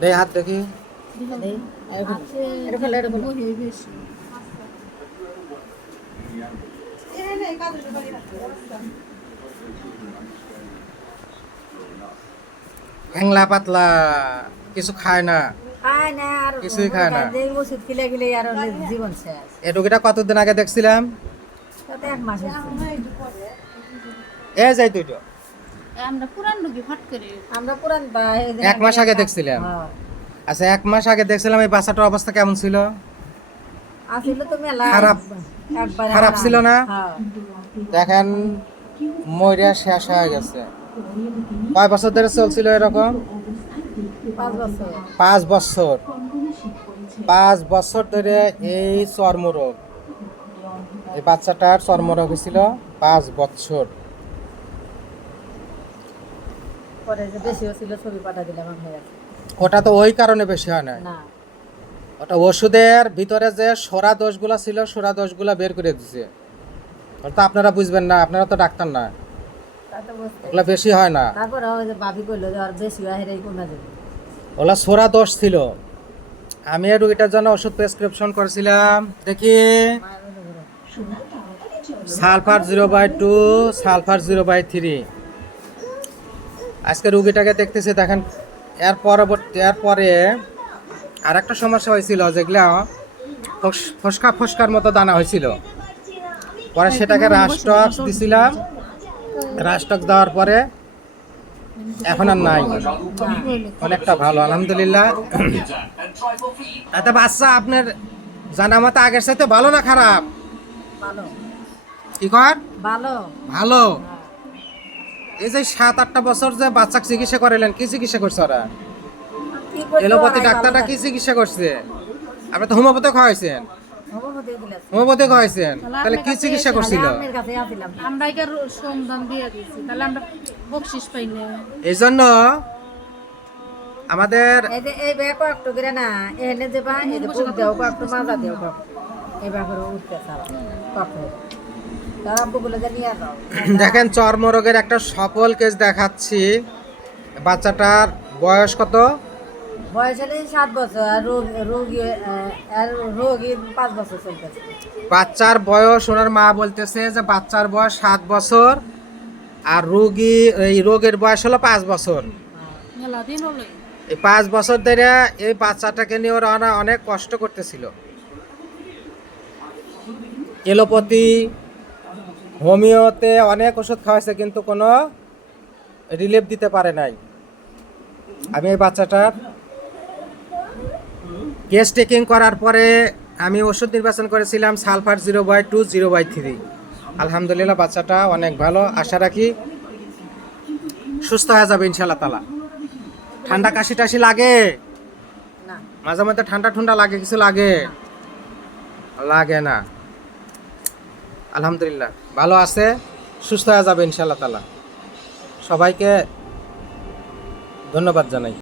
দে হাত দেখি। পাতলা কিছু খায় না। খায় না কিছুই খায় না। এই রোগীটা কতদিন আগে দেখছিলাম? এক মাস এ যাই তুই তো। আমরা পুরান রুগী ফট করে আমরা পুরান এক মাস আগে দেখছিলাম হ্যাঁ। আচ্ছা এক মাস আগে দেখছিলাম এই বাচ্চাটার অবস্থা কেমন ছিল আসিল তো মেলা খারাপ। খারাপ ছিল না? হ্যাঁ। দেখেন মরিয়া শেষ হয়ে গেছে কয় বছর ধরে চলছিল এরকম পাঁচ বছর পাঁচ বছর পাঁচ বছর ধরে এই চর্মরোগ এই বাচ্চাটার চর্মরোগ হয়েছিল পাঁচ বছর পরে যে বেশি হয়েছিল ছবি পাঠা দিলাম আমি হয়ে গেছে। ওটা তো ওই কারণে বেশি হয় না না। ওটা ওষুধের ভিতরে যে সরা দোষগুলো ছিল সরা দোষগুলো বের করে দিছে। তো আপনারা বুঝবেন না আপনারা তো ডাক্তার না। ওগুলো বেশি হয় না। তারপরে ওই যে ভাবি যে আর বেশি হয় হেরে কমে যাবে। ওগুলো সরা দোষ ছিল। আমি রুগীটার জন্য ওষুধ প্রেসক্রিপশন করেছিলাম। দেখি। Sulphur zero by two sulphur zero by three আজকে রুগীটাকে দেখতেছি দেখেন এর পরবর্তী এর পরে আর একটা সমস্যা হয়েছিল যেগুলো ফস- ফসকা ফসকার মতো দানা হয়েছিল। পরে সেটাকে রাষ্টক দিছিলাম। রাষ্টক দেওয়ার পরে এখন আর নাই। অনেকটা ভালো আলহামদুলিল্লাহ। আচ্ছা বাচ্চা আপনার জানা মতো আগের সাথে ভালো না খারাপ? ভালো। কি কর? ভালো। ভালো। এই যে সাত আটটা বছর যে বাচ্চা চিকিৎসা করালেন কি চিকিৎসা করছে ওরা? কি এলোপাতি ডাক্তারটা কি চিকিৎসা করছে? আপনি তো হোমিওপ্যাথি খাওয়াইছেন। হোমিওপ্যাথি খাওয়াইছেন। তাহলে কি চিকিৎসা করছিল? আপনার কাছে আসিলাম আমরা একে সন্ধান দিয়ে দিয়েছি। তাহলে আমরা বকশিস পাই না। এই জন্য আমাদের এই যে এই ব্যাগ না এনে দেবা এই যে বুক দেও কয়েকটু মাজা দেও এই ব্যাগ করে উঠতে চাও দেখেন চর্মরোগের একটা সফল কেস দেখাচ্ছি। বাচ্চাটার বয়স কত? বয়স সাত বছর আর রোগ রোগী পাঁচ বছর চলতেছে। বাচ্চার বয়স ওনার মা বলতেছে যে বাচ্চার বয়স সাত বছর আর রোগী এই রোগের বয়স হলো পাঁচ বছর। এই পাঁচ বছর ধরে এই বাচ্চাটাকে নিয়ে ওরা অনেক কষ্ট করতেছিল। এলোপ্যাথি হোমিওতে অনেক ওষুধ খাওয়াইছে কিন্তু কোনো রিলিফ দিতে পারে নাই। আমি এই বাচ্চাটার কেস টেকিং করার পরে আমি ওষুধ নির্বাচন করেছিলাম sulphur zero by two zero by three. আলহামদুলিল্লাহ বাচ্চাটা অনেক ভালো। আশা রাখি সুস্থ হয়ে যাবে ইনশাল্লাহ তালা ঠান্ডা কাশি টাশি লাগে? মাঝে মধ্যে ঠান্ডা ঠান্ডা লাগে কিছু লাগে? লাগে না। আলহামদুলিল্লাহ। ভালো আছে সুস্থ হয়ে যাবে ইনশাল্লাহ তালা সবাইকে ধন্যবাদ জানাই।